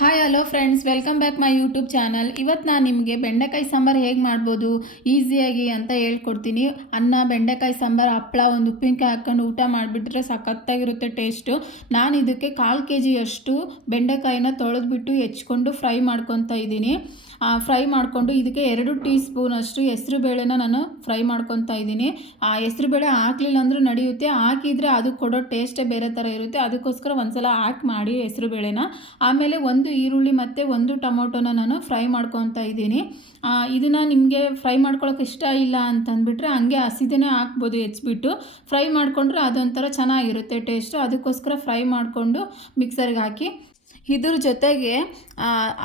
Hi hello friends, welcome back my YouTube channel. ಇವತ್ತು ನಾನು ನಿಮಗೆ ಬೆಂಡೆಕಾಯಿ ಸಾಂಬಾರು ಹೇಗೆ ಮಾಡ್ಬೋದು ಈಸಿಯಾಗಿ ಅಂತ ಹೇಳ್ಕೊಡ್ತೀನಿ. ಅನ್ನ, ಬೆಂಡೆಕಾಯಿ ಸಾಂಬಾರು, ಹಪ್ಪಳ, ಒಂದು ಉಪ್ಪಿನಕಾಯಿ ಹಾಕ್ಕೊಂಡು ಊಟ ಮಾಡಿಬಿಟ್ರೆ ಸಖತ್ತಾಗಿರುತ್ತೆ ಟೇಸ್ಟು. ನಾನು ಇದಕ್ಕೆ 1/4 kg ಅಷ್ಟು ಬೆಂಡೆಕಾಯಿನ ತೊಳೆದ್ಬಿಟ್ಟು ಹೆಚ್ಕೊಂಡು ಫ್ರೈ ಮಾಡ್ಕೊತಾ ಇದ್ದೀನಿ. ಫ್ರೈ ಮಾಡಿಕೊಂಡು ಇದಕ್ಕೆ 2 ಟೀ ಸ್ಪೂನ್ ಅಷ್ಟು ಹೆಸರುಬೇಳೆನ ನಾನು ಫ್ರೈ ಮಾಡ್ಕೊತಾ ಇದ್ದೀನಿ. ಹೆಸರುಬೇಳೆ ಹಾಕಲಿಲ್ಲ ಅಂದರೂ ನಡೆಯುತ್ತೆ, ಹಾಕಿದರೆ ಅದು ಕೊಡೋ ಟೇಸ್ಟೇ ಬೇರೆ ಥರ ಇರುತ್ತೆ. ಅದಕ್ಕೋಸ್ಕರ ಒಂದ್ಸಲ ಹಾಕಿ ಮಾಡಿ ಹೆಸರುಬೇಳೆನ. ಆಮೇಲೆ 1 ಈರುಳ್ಳಿ ಮತ್ತು 1 ಟೊಮೊಟೊನ ನಾನು ಫ್ರೈ ಮಾಡ್ಕೊತಾ ಇದ್ದೀನಿ. ಇದನ್ನು ನಿಮಗೆ ಫ್ರೈ ಮಾಡ್ಕೊಳ್ಳೋಕೆ ಇಷ್ಟ ಇಲ್ಲ ಅಂತಂದ್ಬಿಟ್ರೆ ಹಂಗೆ ಹಸಿದನೇ ಹಾಕ್ಬೋದು. ಹೆಚ್ಚಿಬಿಟ್ಟು ಫ್ರೈ ಮಾಡಿಕೊಂಡ್ರೆ ಅದೊಂಥರ ಚೆನ್ನಾಗಿರುತ್ತೆ ಟೇಸ್ಟು. ಅದಕ್ಕೋಸ್ಕರ ಫ್ರೈ ಮಾಡಿಕೊಂಡು ಮಿಕ್ಸರ್ಗೆ ಹಾಕಿ ಇದ್ರ ಜೊತೆಗೆ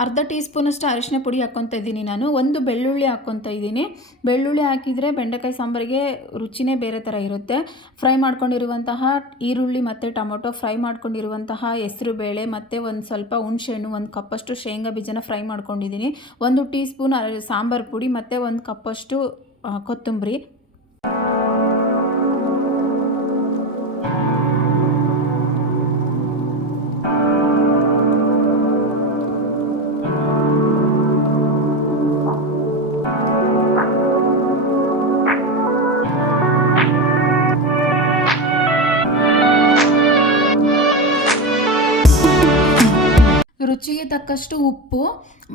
ಅರ್ಧ ಟೀ ಸ್ಪೂನಷ್ಟು ಅರಿಶಿನ ಪುಡಿ ಹಾಕ್ಕೊತಾ ಇದ್ದೀನಿ. ನಾನು 1 ಬೆಳ್ಳುಳ್ಳಿ ಹಾಕ್ಕೊತಾ ಇದ್ದೀನಿ. ಬೆಳ್ಳುಳ್ಳಿ ಹಾಕಿದರೆ ಬೆಂಡೆಕಾಯಿ ಸಾಂಬಾರಿಗೆ ರುಚಿನೇ ಬೇರೆ ಥರ ಇರುತ್ತೆ. ಫ್ರೈ ಮಾಡ್ಕೊಂಡಿರುವಂತಹ ಈರುಳ್ಳಿ ಮತ್ತು ಟೊಮೊಟೊ, ಫ್ರೈ ಮಾಡ್ಕೊಂಡಿರುವಂತಹ ಹೆಸರುಬೇಳೆ ಮತ್ತು ಒಂದು ಸ್ವಲ್ಪ ಹುಣಸೆಹಣ್ಣು, 1 ಕಪ್ಪಷ್ಟು ಶೇಂಗಾ ಬೀಜನ ಫ್ರೈ ಮಾಡ್ಕೊಂಡಿದ್ದೀನಿ. 1 ಟೀ ಸ್ಪೂನ್ ಸಾಂಬಾರು ಪುಡಿ ಮತ್ತು 1 ಕಪ್ಪಷ್ಟು ಕೊತ್ತಂಬರಿ. ರುಚಿಗೆ ತಕ್ಕಷ್ಟು ಉಪ್ಪು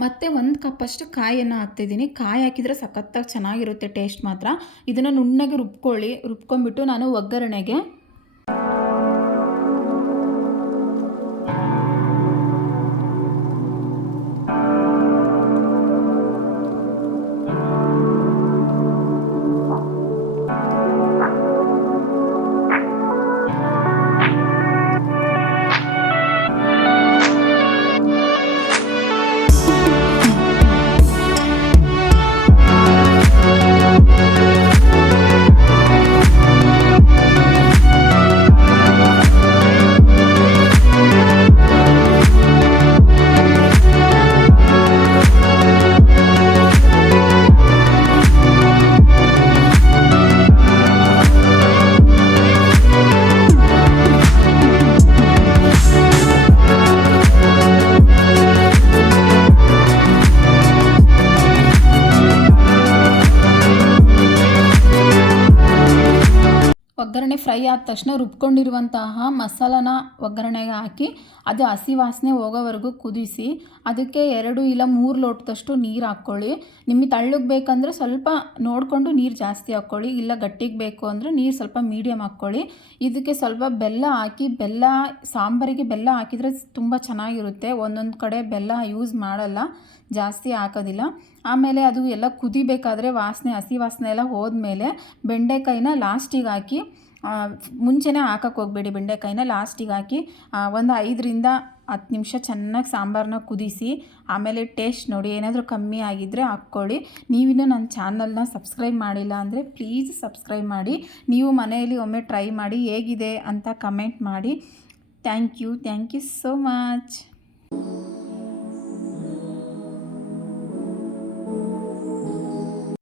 ಮತ್ತು 1 ಕಪ್ಪಷ್ಟು ಕಾಯನ್ನು ಹಾಕ್ತಿದ್ದೀನಿ. ಕಾಯಿ ಹಾಕಿದರೆ ಸಖತ್ತಾಗಿ ಚೆನ್ನಾಗಿರುತ್ತೆ ಟೇಸ್ಟ್ ಮಾತ್ರ. ಇದನ್ನು ನುಣ್ಣಗೆ ರುಬ್ಕೊಂಡ್ಬಿಟ್ಟು ನಾನು ಒಗ್ಗರಣೆಗೆ ಒಗ್ಗರಣೆ ಫ್ರೈ ಆದ ತಕ್ಷಣ ರುಬ್ಕೊಂಡಿರುವಂತಹ ಮಸಾಲಾನ ಒಗ್ಗರಣೆಗೆ ಹಾಕಿ ಅದು ಹಸಿ ವಾಸನೆ ಹೋಗೋವರೆಗೂ ಕುದಿಸಿ ಅದಕ್ಕೆ 2 ಇಲ್ಲ 3 ಲೋಟದಷ್ಟು ನೀರು ಹಾಕ್ಕೊಳ್ಳಿ. ನಿಮಗೆ ತಳ್ಳಗೆ ಬೇಕಂದರೆ ಸ್ವಲ್ಪ ನೋಡಿಕೊಂಡು ನೀರು ಜಾಸ್ತಿ ಹಾಕ್ಕೊಳ್ಳಿ, ಇಲ್ಲ ಗಟ್ಟಿಗೆ ಬೇಕು ಅಂದರೆ ನೀರು ಸ್ವಲ್ಪ ಮೀಡಿಯಮ್ ಹಾಕ್ಕೊಳ್ಳಿ. ಇದಕ್ಕೆ ಸ್ವಲ್ಪ ಬೆಲ್ಲ ಹಾಕಿ, ಸಾಂಬಾರಿಗೆ ಬೆಲ್ಲ ಹಾಕಿದರೆ ತುಂಬ ಚೆನ್ನಾಗಿರುತ್ತೆ. ಒಂದೊಂದು ಕಡೆ ಬೆಲ್ಲ ಯೂಸ್ ಮಾಡಲ್ಲ, ಜಾಸ್ತಿ ಹಾಕೋದಿಲ್ಲ. ಆಮೇಲೆ ಅದು ಎಲ್ಲ ಕುದಿಬೇಕಾದ್ರೆ ಹಸಿ ವಾಸನೆ ಎಲ್ಲ ಹೋದ್ಮೇಲೆ ಬೆಂಡೆಕಾಯಿನ ಲಾಸ್ಟಿಗೆ ಹಾಕಿ, ಮುಂಚೆನೇ ಹಾಕಕ್ಕೆ ಹೋಗಬೇಡಿ, ಬೆಂಡೆಕಾಯಿನ ಲಾಸ್ಟಿಗೆ ಹಾಕಿ ಒಂದು 5 ರಿಂದ 10 ನಿಮಿಷ ಚೆನ್ನಾಗಿ ಸಾಂಬಾರನ್ನ ಕುದಿಸಿ ಆಮೇಲೆ ಟೇಸ್ಟ್ ನೋಡಿ. ಏನಾದರೂ ಕಮ್ಮಿ ಆಗಿದ್ದರೆ ಹಾಕ್ಕೊಳ್ಳಿ. ನೀವಿನ್ನೂ ನನ್ನ ಚಾನಲ್ನ ಸಬ್ಸ್ಕ್ರೈಬ್ ಮಾಡಿಲ್ಲ ಅಂದರೆ ಪ್ಲೀಸ್ ಸಬ್ಸ್ಕ್ರೈಬ್ ಮಾಡಿ. ನೀವು ಮನೆಯಲ್ಲಿ ಒಮ್ಮೆ ಟ್ರೈ ಮಾಡಿ ಹೇಗಿದೆ ಅಂತ ಕಮೆಂಟ್ ಮಾಡಿ. Thank you so much.